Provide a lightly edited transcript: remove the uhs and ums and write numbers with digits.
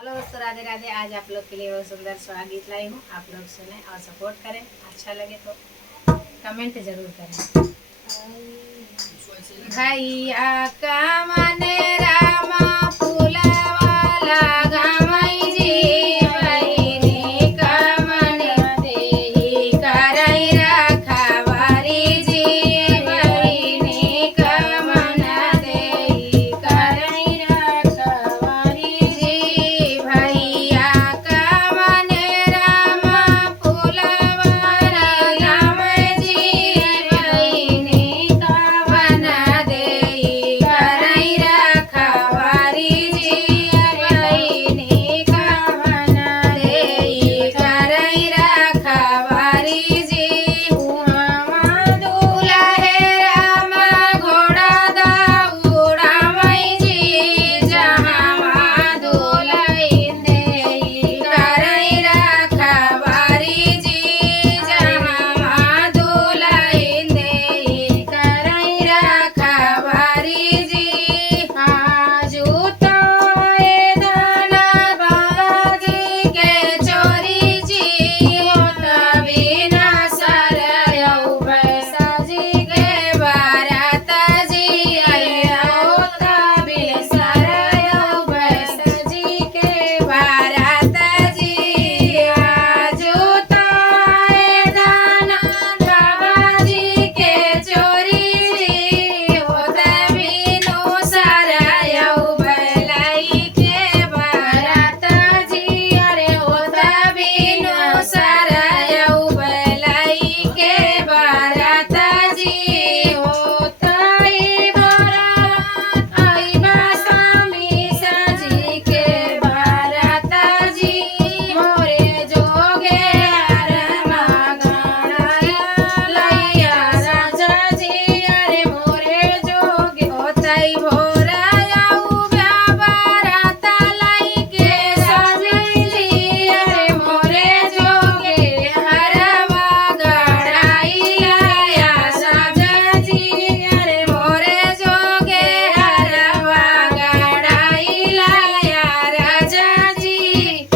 Hello दोस्तों, राधे राधे। आज आप लोग के लिए वो सुंदर सा गीत लाई हूँ। आप लोग सुने और सपोर्ट करें। अच्छा लगे तो कमेंट जरूर करें। भैया का माने